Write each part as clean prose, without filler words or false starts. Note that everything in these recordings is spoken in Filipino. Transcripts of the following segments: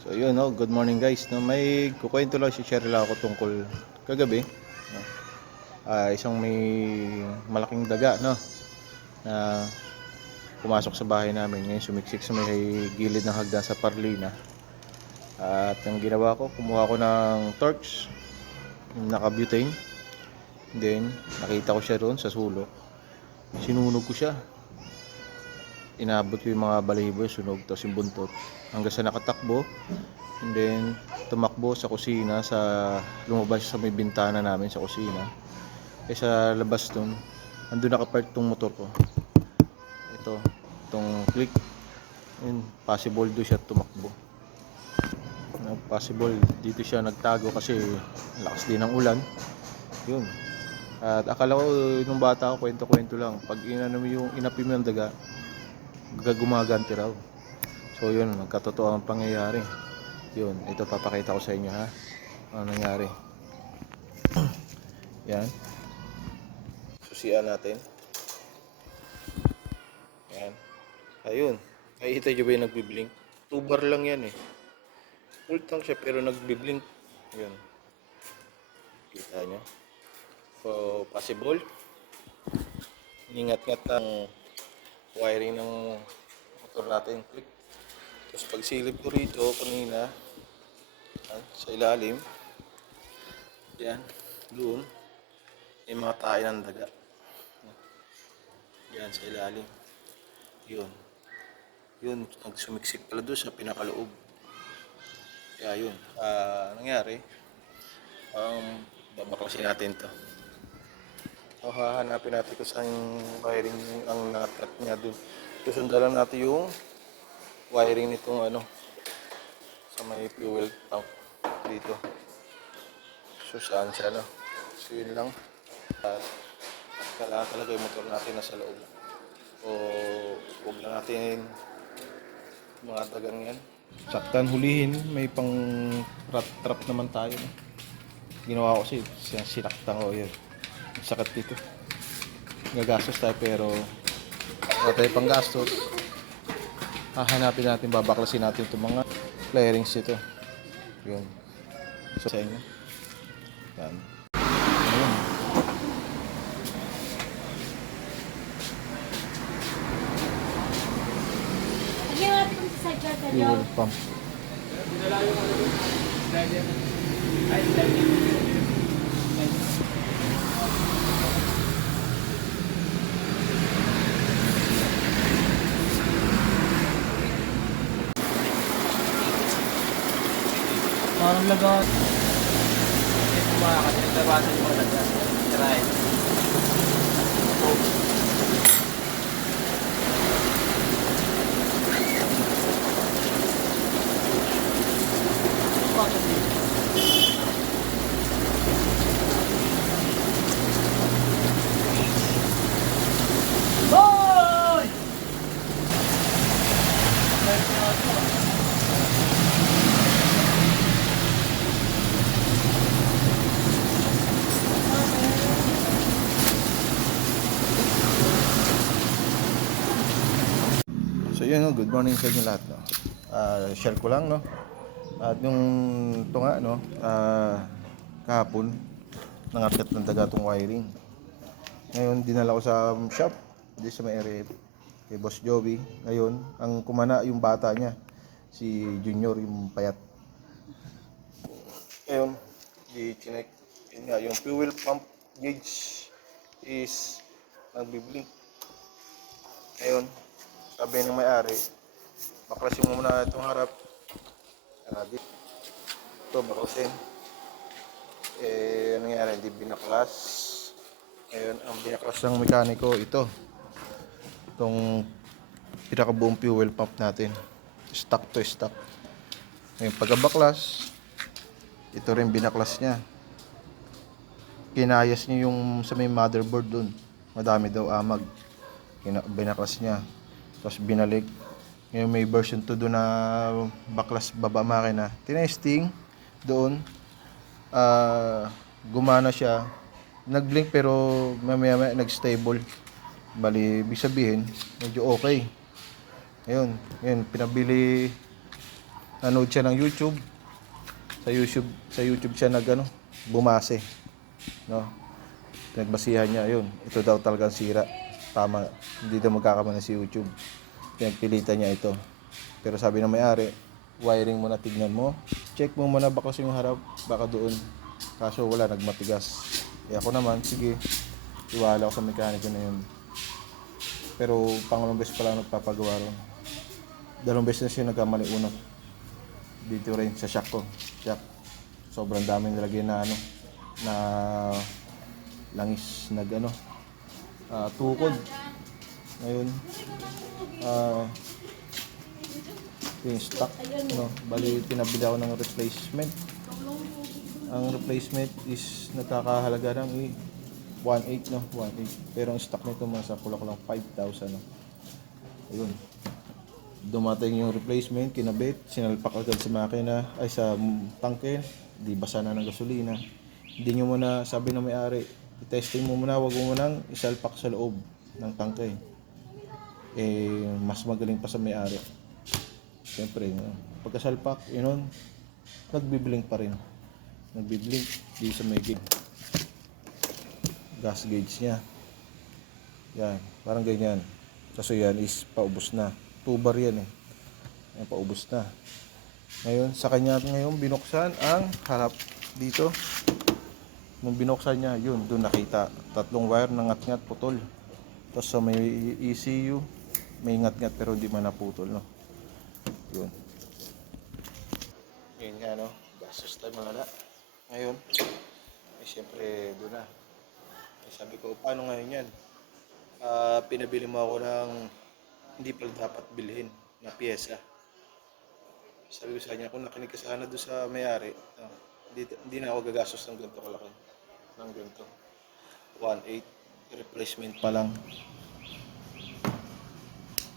So yun, no, good morning guys. No, may kukwento lang, share lang ako tungkol kagabi, no. Isang may malaking daga, no, na pumasok sa bahay namin. Ngayon sumiksik sa may gilid ng hagdan sa Parlina. At ang ginawa ko, kumuha ko ng torch, naka-butane. Then nakita ko siya doon sa sulok. Sinunog ko siya. Inabot ko yung mga balahibo, sunog, tapos yung buntot. Hanggang sa nakatakbo. And then tumakbo sa kusina, lumabas sa may bintana namin sa kusina. Sa labas dun, andun nakapark tong motor ko. Itong click. Yun, possible doon siya tumakbo. Possible dito siya nagtago kasi lakas din ng ulan. Yun. At akala ko nung bata ako, kwento-kwento lang. Pag inapi mo yung daga, gumaganti raw. So yun, nagkatotoo ang pangyayari. Yun, ito papakita ko sa inyo, ha. Ano nangyari. Yan. Susian natin. Yan. Ayun. Nakikita nyo ba yung nagbiblink? 2 bar lang yan eh. Full tank siya pero nagbiblink. Yun. Kita nyo. So, possible. Ingat-ngat ang wiring ng motor natin. Click. Tapos pagsilip ko rito kanina, sa ilalim, yan, doon, may mga tayo ng daga. Yan, sa ilalim. Yun, nagsumiksik pala doon sa pinakaloob. Kaya yun, nangyari, babaklasin natin to. So, hahanapin natin kung saan yung wiring ang nakat niya doon. Susundan lang natin yung wiring nitong sa may fuel tank dito. So saan siya, no? So yun lang. At kailangan talaga yung motor natin nasa loob. O huwag na natin mga dagang yan. Saktan, hulihin. May pang trap naman tayo, no? Ginawa ko kasi sinaktan ko yun. Sakit dito. Gagastos tayo pero wala tayo pang gastos. Hahanapin natin, babaklasin natin itong mga flarings ito. Yun. So, sa inyo. Yan. Ayun. Fuel pump. Parang lagat. Ito ba kasi nagtabasan yung mga lagat. Try. Hoy! So yun, no? Good morning sa inyo lahat, no? Share ko lang, no? At yung ito nga, no? Kahapon nangakyat ng daga tong wiring. Ngayon dinala ko sa shop di sa may area kay Boss Joey. Ngayon ang kumana yung bata niya, si Junior, yung payat. Ngayon i-check yun nga, yung fuel pump gauge is nagbiblink. Ngayon sabi ng may-ari, baklasin mo muna itong harap. Ito baklasin. Ano nangyari, hindi binaklas. Ngayon ang binaklas ng mekaniko ito, itong pinakabuong fuel pump natin, stock to stock. Ngayon pagkabaklas, ito rin binaklas niya. Kinayas niya yung sa may motherboard dun, madami daw amag. Binaklas niya, tapos binalik. Ngayon may version 2 doon na baklas baba makina. Tinesting doon, gumana siya. Nag-blink pero mamaya nag-stable. Bali, ibig sabihin medyo okay. Ngayon pinabili nanood siya ng YouTube. Sa YouTube siya bumase, no? Pinagbasihan niya, yun. Ito daw talagang sira. Tama, hindi daw magkakamali si YouTube. Pinagpilitan niya ito. Pero sabi ng may-ari, wiring mo na, tignan mo. Check mo muna baka yung harap, baka doon. Kaso wala, nagmatigas. Eh ako naman, sige, iwala ko sa mekaniko na yun. Pero pangalawang beses pa lang nagpapagawa ron. Dalawang beses na siya nagkamali una. Dito rin sa shock ko. Shock. Sobrang daming nilagay na na langis tukod. Ngayon, yung stock, bali pinabili ako ng replacement. Ang replacement is nagkakahalaga ng 1.8, 1.8. Pero ang stock nito mga sa kulang 5,000, Ayun. Dumating yung replacement, kinabit, sinalpak agad sa makina, ay sa tangke, di basa na ng gasolina. Hindi nyo muna, sabi ng may-ari, i-testing mo muna, wag mo munang isalpak sa loob ng tangke. Mas magaling pa sa may-ari. Siyempre, pagkasalpak, nagbiblink pa rin. Nagbiblink di sa may gas gauge niya. Yan, parang ganyan. Kasi yan is paubos na. 2 bar yan Yan, paubos na. Ngayon, sa kanya ngayon binuksan ang harap dito. Nung binuksan niya, yun, doon nakita. 3 wire na ngat-ngat, putol. Tapos sa may ECU, may ngat-ngat pero hindi man naputol, Yun. Yun nga, Gastos tayo mga Ngayon, siyempre, doon na. Sabi ko, paano ngayon yan? Pinabili mo ako ng hindi pala dapat bilhin na piyesa. Sabi ko sa kanya, kung nakinig ka sana doon sa may-ari, hindi na ako gagastos ng ganito kalaki. Ng ganito. 1.8, replacement pa lang.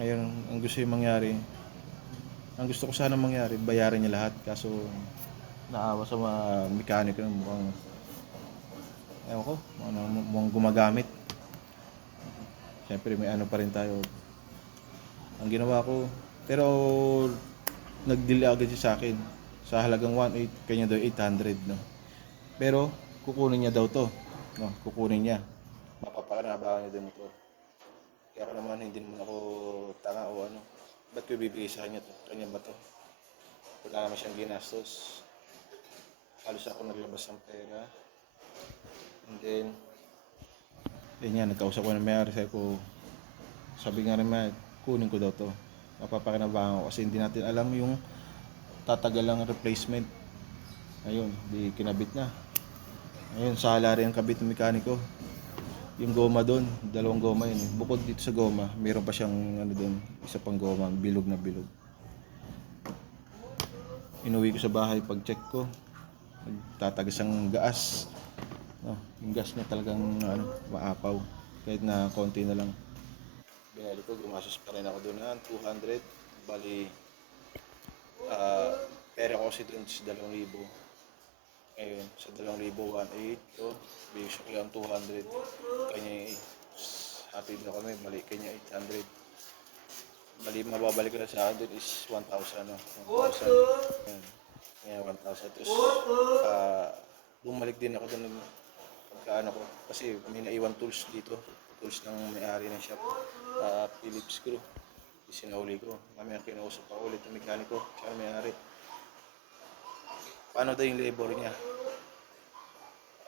Ngayon, ang gusto ko sana mangyari, bayaran niya lahat. Kaso, naawa sa mga mekaniko ng mukhang gumagamit. Siyempre may pa rin tayo. Ang ginawa ko, pero nag-deal agad siya sa akin. Sa halagang 1.8, kanya daw 800, Pero kukunin niya daw to, Kukunin niya. Mapapakanabangan niya din ito. Kaya ako naman, hindi naman ako tanga o Ba't ko bibigay sa kanya to? Kanya ba to? Wala naman siyang ginastos. Halos ako naglabas ng pera. And then, nagkausap ko ng may-ari, sabi nga rin kunin ko daw to. Mapapakinabangan ko kasi hindi natin alam yung tatagal lang replacement. Ayun, di kinabit na. Ayun, sala rin ang kabit ng mekaniko. Yung goma doon, 2 goma yun. Bukod dito sa goma, mayroon pa siyang doon, isa pang goma, bilog na bilog. Inuwi ko sa bahay, pag-check ko, nagtatagas ang gas. Yung gas niya talagang maapaw. Kahit na konti na lang. Binali ko, gumasos pa rin ako doon ng 200. Bali, pera ko kasi doon sa 2,000. Ngayon, sa 2,000, 1.8. Bigyan ko lang 200. Kanya happy na kami, balik kanya 800. Bali, mababalik ko na sa akin doon is 1,000. 1,000. Ngayon, 1,000. Tapos, bumalik din ako doon ko. Kasi may naiwan tools dito. Tools ng may-ari ng shop. Phillips screw. Sinauli ko. Kami ang kinausap ako ulit ng mekaniko. Siya ang may-ari. Paano daw yung labor niya?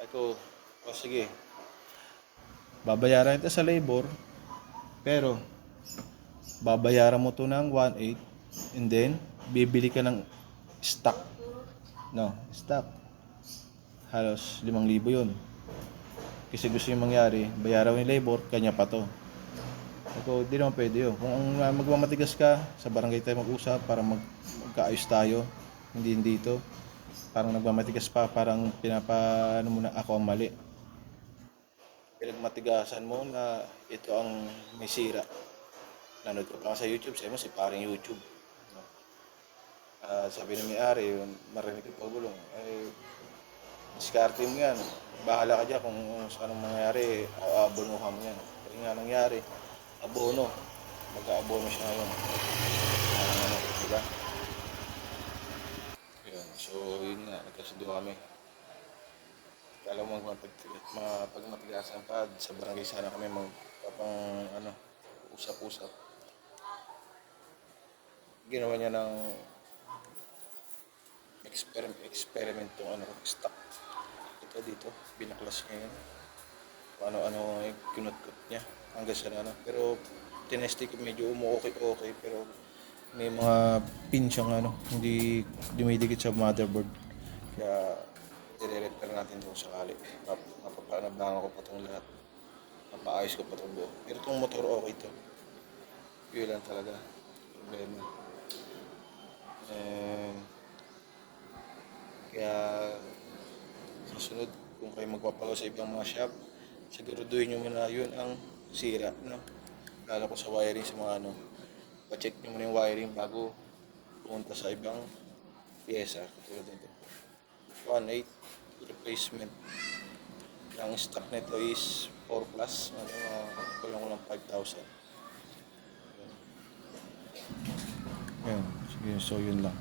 Ako, sige. Babayaran ito sa labor. Pero, babayaran mo to ng 1.8. And then, bibili ka ng stock. Stock. Halos 5,000 yun. Kasi gusto yung mangyari, bayaran mo yung labor, kanya pa to. Ako, di naman pwede yun. Kung magmamatigas ka, sa barangay tayo mag-usap para magkaayos tayo. Hindi dito. Parang nagmamatigas pa, parang mo na ako ang mali. Pinagmatigasan mo na ito ang may sira. Nanood ko pa sa YouTube, sabi mo si paring YouTube. Sabi ng may-ari, marinig ko pagulong. Diskarte mo yan. Bahala ka dyan kung saan ang mangyari, abonohan mo yan. Kasi nga nangyari, abono. Mag-aabono siya ngayon. Diba? Sundo kami. Kala mo pag matigas ang pad, sa barangay sana kami magpapang ano, usap-usap. Ginawa niya ng experiment tong ano, stock. Ito dito, binaklas niya yun. Kung ano-ano yung kinut-cut niya hanggang sa ano. Pero tinesti ko medyo okay, pero may mga pin siyang ano, hindi dumidikit sa motherboard. Kaya i-repair natin itong sakali. Mapapanabangan ko pa itong lahat. Mapaayos ko pa itong buo. Pero itong motor okay ito. Yun lang talaga. Problema. And, kaya sa sunod, kung kayo magpapalo sa ibang mga shop, siguraduhin nyo muna yun ang sira. No? Lalo ko sa wiring sa mga ano. Pa-check nyo muna yung wiring bago pumunta sa ibang pyesa. Katulad nito. 1.8 replacement. Ang stock nito is 4 plus. Kulang ko lang 5,000. Yan. Sige, so yun lang.